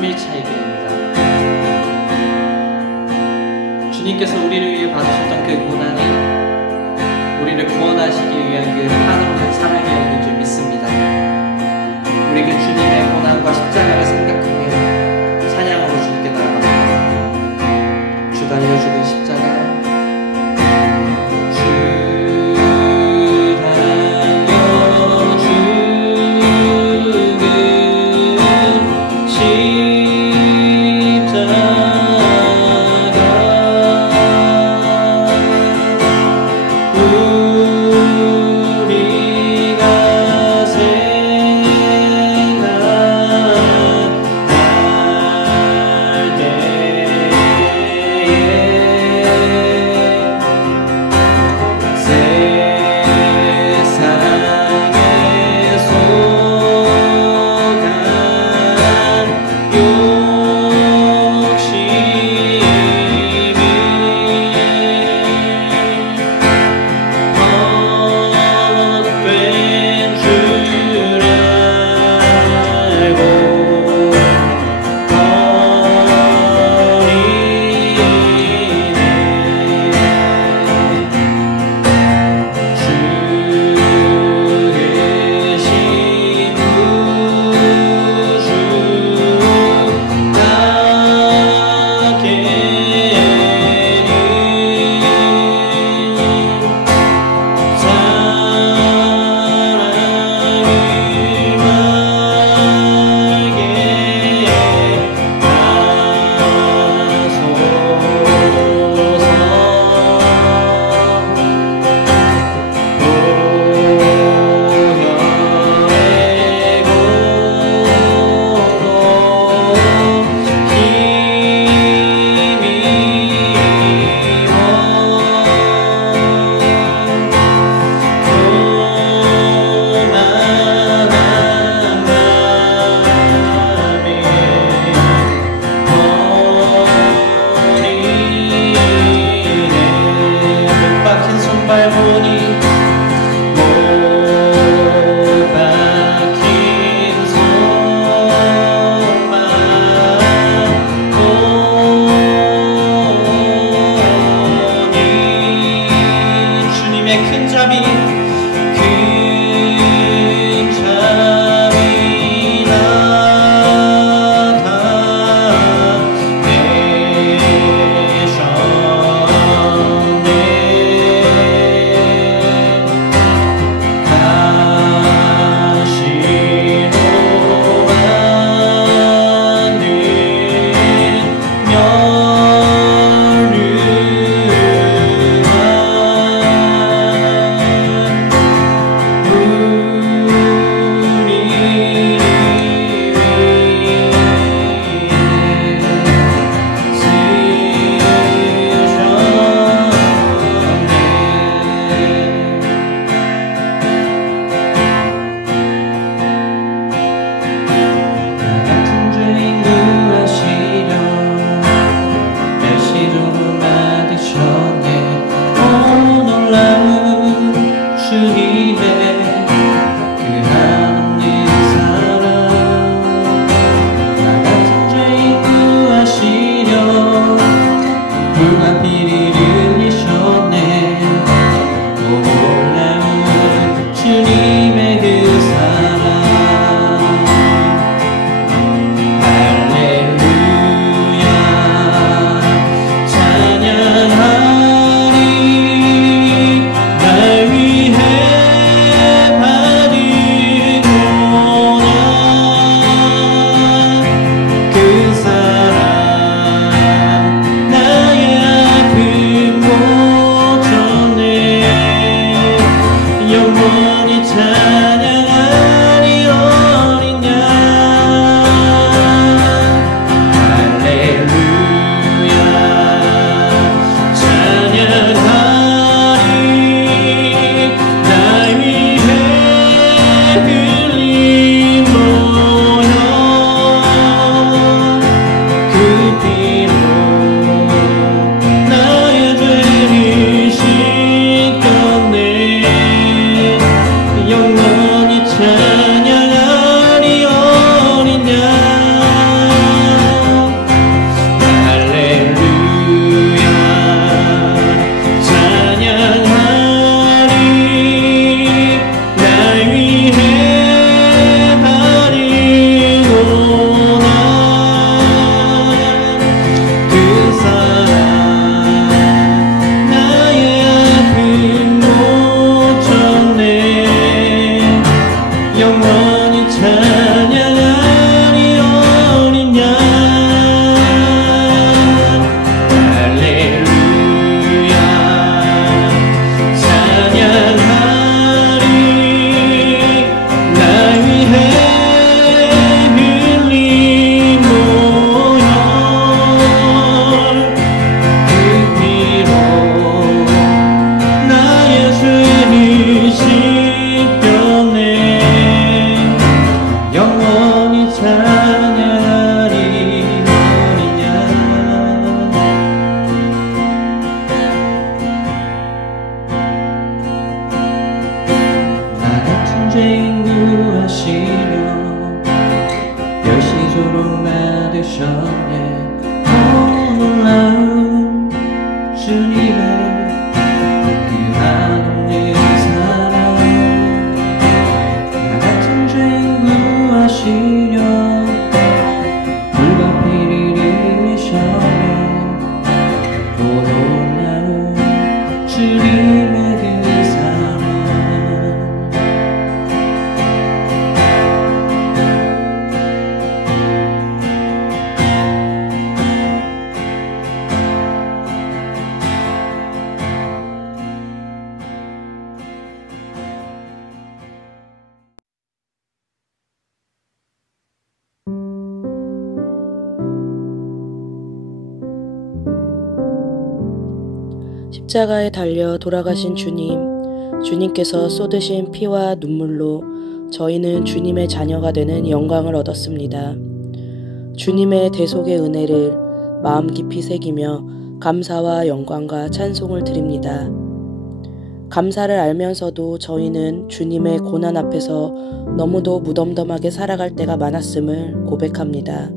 3일차 예배입니다. 주님께서 우리를 위해 받으셨던 그 고난이 우리를 구원하시기 위한 그 한없는 사랑이었는 줄 믿습니다. 우리 그 주님의 고난과 십자가를 생각하며 찬양으로 주님께 나아갑니다. 주 달려 죽은 십자가, 되셨네. 놀라운 주님의 그 한없는 사랑, 나 같은 죄인 구하시려 불과 피를 흘리셨네. 놀라운 주님의 그 사랑. 십자가에 달려 돌아가신 주님께서 쏟으신 피와 눈물로 저희는 주님의 자녀가 되는 영광을 얻었습니다. 주님의 대속의 은혜를 마음 깊이 새기며 감사와 영광과 찬송을 드립니다. 감사를 알면서도 저희는 주님의 고난 앞에서 너무도 무덤덤하게 살아갈 때가 많았음을 고백합니다.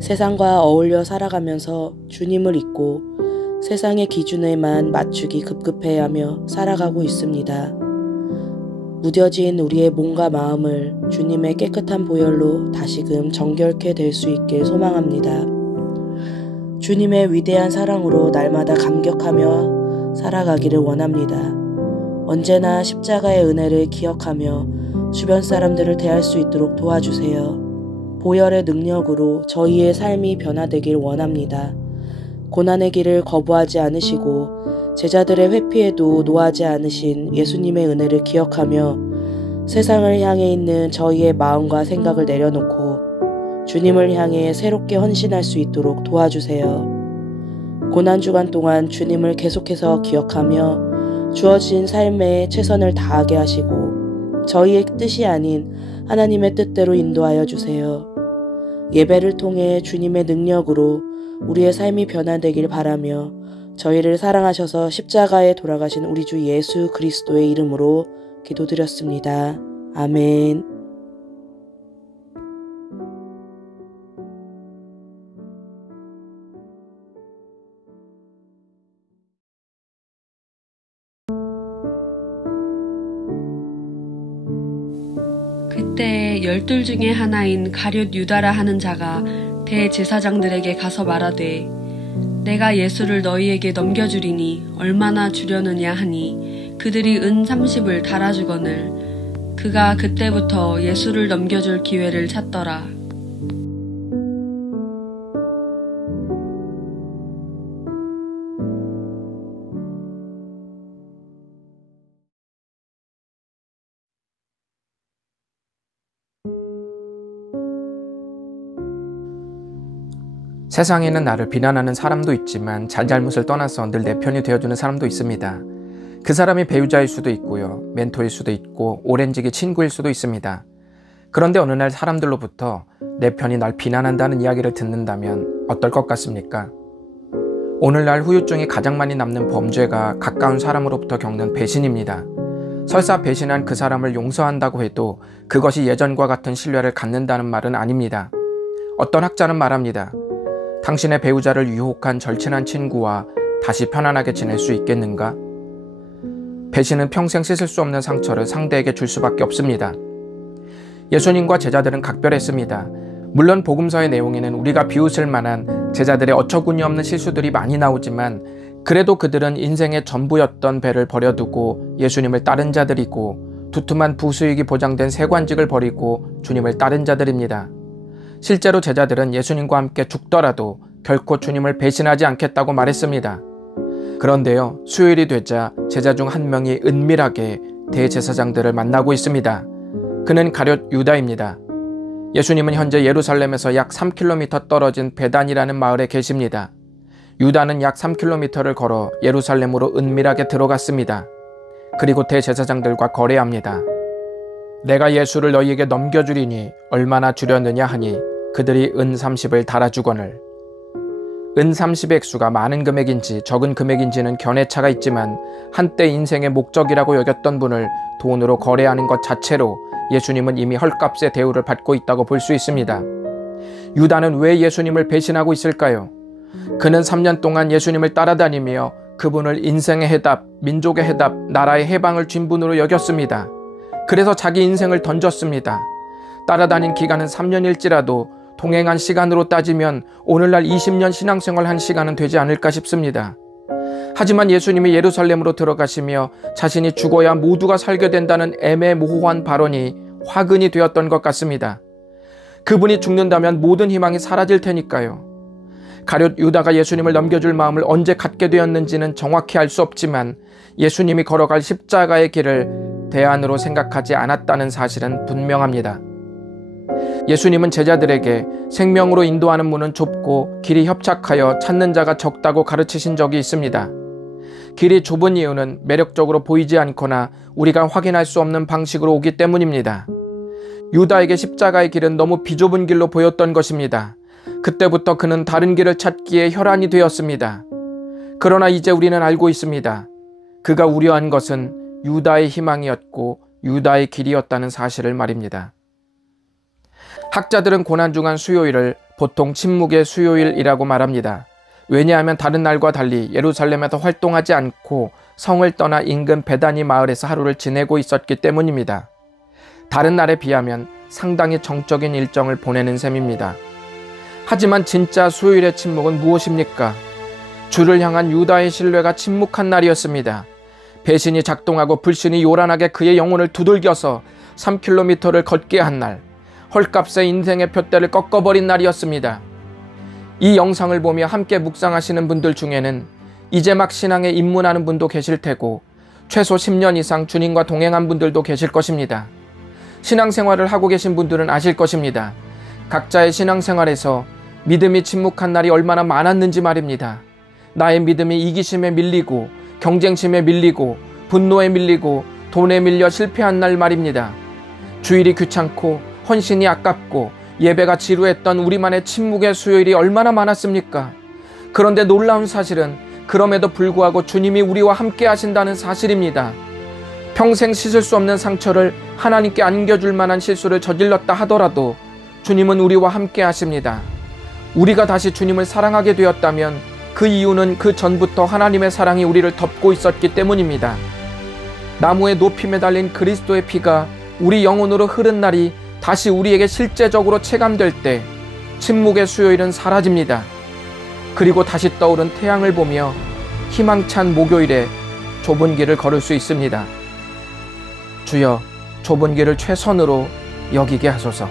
세상과 어울려 살아가면서 주님을 잊고 세상의 기준에만 맞추기 급급해하며 살아가고 있습니다. 무뎌진 우리의 몸과 마음을 주님의 깨끗한 보혈로 다시금 정결케 될 수 있길 소망합니다. 주님의 위대한 사랑으로 날마다 감격하며 살아가기를 원합니다. 언제나 십자가의 은혜를 기억하며 주변 사람들을 대할 수 있도록 도와주세요. 보혈의 능력으로 저희의 삶이 변화되길 원합니다. 고난의 길을 거부하지 않으시고 제자들의 회피에도 노하지 않으신 예수님의 은혜를 기억하며 세상을 향해 있는 저희의 마음과 생각을 내려놓고 주님을 향해 새롭게 헌신할 수 있도록 도와주세요. 고난주간 동안 주님을 계속해서 기억하며 주어진 삶에 최선을 다하게 하시고 저희의 뜻이 아닌 하나님의 뜻대로 인도하여 주세요. 예배를 통해 주님의 능력으로 우리의 삶이 변화되길 바라며 저희를 사랑하셔서 십자가에 돌아가신 우리 주 예수 그리스도의 이름으로 기도드렸습니다. 아멘. 그때 12 중에 하나인 가룟 유다라 하는 자가 대제사장들에게 가서 말하되 내가 예수를 너희에게 넘겨주리니 얼마나 주려느냐 하니 그들이 은 30을 달아주거늘 그가 그때부터 예수를 넘겨줄 기회를 찾더라. 세상에는 나를 비난하는 사람도 있지만 잘잘못을 떠나서 늘 내 편이 되어주는 사람도 있습니다. 그 사람이 배우자일 수도 있고요, 멘토일 수도 있고 오랜지기 친구일 수도 있습니다. 그런데 어느 날 사람들로부터 내 편이 날 비난한다는 이야기를 듣는다면 어떨 것 같습니까? 오늘날 후유증이 가장 많이 남는 범죄가 가까운 사람으로부터 겪는 배신입니다. 설사 배신한 그 사람을 용서한다고 해도 그것이 예전과 같은 신뢰를 갖는다는 말은 아닙니다. 어떤 학자는 말합니다. 당신의 배우자를 유혹한 절친한 친구와 다시 편안하게 지낼 수 있겠는가? 배신은 평생 씻을 수 없는 상처를 상대에게 줄 수밖에 없습니다. 예수님과 제자들은 각별했습니다. 물론 복음서의 내용에는 우리가 비웃을 만한 제자들의 어처구니 없는 실수들이 많이 나오지만 그래도 그들은 인생의 전부였던 배를 버려두고 예수님을 따른 자들이고 두툼한 부수익이 보장된 세관직을 버리고 주님을 따른 자들입니다. 실제로 제자들은 예수님과 함께 죽더라도 결코 주님을 배신하지 않겠다고 말했습니다. 그런데요, 수요일이 되자 제자 중 한 명이 은밀하게 대제사장들을 만나고 있습니다. 그는 가룟 유다입니다. 예수님은 현재 예루살렘에서 약 3km 떨어진 베단이라는 마을에 계십니다. 유다는 약 3km를 걸어 예루살렘으로 은밀하게 들어갔습니다. 그리고 대제사장들과 거래합니다. 내가 예수를 너희에게 넘겨주리니 얼마나 주려느냐 하니 그들이 은 30을 달아주거늘. 은 30의 액수가 많은 금액인지 적은 금액인지는 견해 차가 있지만 한때 인생의 목적이라고 여겼던 분을 돈으로 거래하는 것 자체로 예수님은 이미 헐값의 대우를 받고 있다고 볼 수 있습니다. 유다는 왜 예수님을 배신하고 있을까요? 그는 3년 동안 예수님을 따라다니며 그분을 인생의 해답, 민족의 해답, 나라의 해방을 준 분으로 여겼습니다. 그래서 자기 인생을 던졌습니다. 따라다닌 기간은 3년일지라도 동행한 시간으로 따지면 오늘날 20년 신앙생활 한 시간은 되지 않을까 싶습니다. 하지만 예수님이 예루살렘으로 들어가시며 자신이 죽어야 모두가 살게 된다는 애매모호한 발언이 화근이 되었던 것 같습니다. 그분이 죽는다면 모든 희망이 사라질 테니까요. 가룟 유다가 예수님을 넘겨줄 마음을 언제 갖게 되었는지는 정확히 알 수 없지만 예수님이 걸어갈 십자가의 길을 대안으로 생각하지 않았다는 사실은 분명합니다. 예수님은 제자들에게 생명으로 인도하는 문은 좁고 길이 협착하여 찾는 자가 적다고 가르치신 적이 있습니다. 길이 좁은 이유는 매력적으로 보이지 않거나 우리가 확인할 수 없는 방식으로 오기 때문입니다. 유다에게 십자가의 길은 너무 비좁은 길로 보였던 것입니다. 그때부터 그는 다른 길을 찾기에 혈안이 되었습니다. 그러나 이제 우리는 알고 있습니다. 그가 우려한 것은 유다의 희망이었고 유다의 길이었다는 사실을 말입니다. 학자들은 고난중한 수요일을 보통 침묵의 수요일이라고 말합니다. 왜냐하면 다른 날과 달리 예루살렘에서 활동하지 않고 성을 떠나 인근 베다니 마을에서 하루를 지내고 있었기 때문입니다. 다른 날에 비하면 상당히 정적인 일정을 보내는 셈입니다. 하지만 진짜 수요일의 침묵은 무엇입니까? 주를 향한 유다의 신뢰가 침묵한 날이었습니다. 배신이 작동하고 불신이 요란하게 그의 영혼을 두들겨서 3km를 걷게 한 날, 헐값에 인생의 둯대를 꺾어버린 날이었습니다. 이 영상을 보며 함께 묵상하시는 분들 중에는 이제 막 신앙에 입문하는 분도 계실 테고 최소 10년 이상 주님과 동행한 분들도 계실 것입니다. 신앙생활을 하고 계신 분들은 아실 것입니다. 각자의 신앙생활에서 믿음이 침묵한 날이 얼마나 많았는지 말입니다. 나의 믿음이 이기심에 밀리고 경쟁심에 밀리고 분노에 밀리고 돈에 밀려 실패한 날 말입니다. 주일이 귀찮고 헌신이 아깝고 예배가 지루했던 우리만의 침묵의 수요일이 얼마나 많았습니까? 그런데 놀라운 사실은 그럼에도 불구하고 주님이 우리와 함께 하신다는 사실입니다. 평생 씻을 수 없는 상처를 하나님께 안겨줄 만한 실수를 저질렀다 하더라도 주님은 우리와 함께 하십니다. 우리가 다시 주님을 사랑하게 되었다면 그 이유는 그 전부터 하나님의 사랑이 우리를 덮고 있었기 때문입니다. 나무에 높이 매달린 그리스도의 피가 우리 영혼으로 흐른 날이 다시 우리에게 실제적으로 체감될 때 침묵의 수요일은 사라집니다. 그리고 다시 떠오른 태양을 보며 희망찬 목요일에 좁은 길을 걸을 수 있습니다. 주여, 좁은 길을 최선으로 여기게 하소서.